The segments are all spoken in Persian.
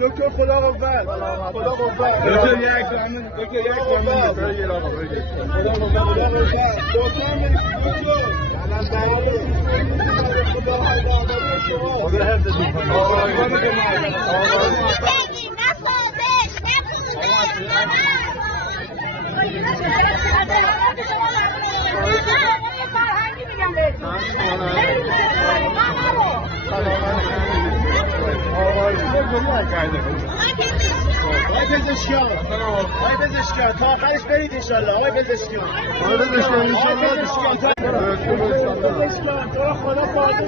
دکتر خدا قوت. دکتر یک زمین بگیر آقا بگیر. خدا حفظتون کنه. آقای پزشکیان تا آخرش برید انشالله. آقای پزشکیان تو رو خدا بازی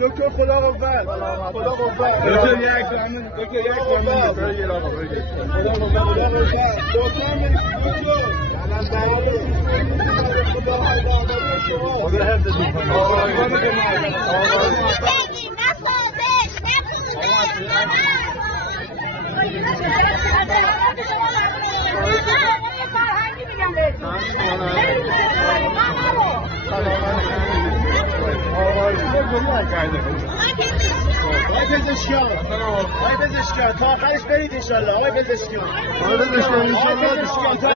دکتر خدا قوت. دکتر یک زمین بگیر آقا بگیر. خدا حفظتون کنه. آقای پزشکیان تا آخرش برید انشالله. آقای پزشکیان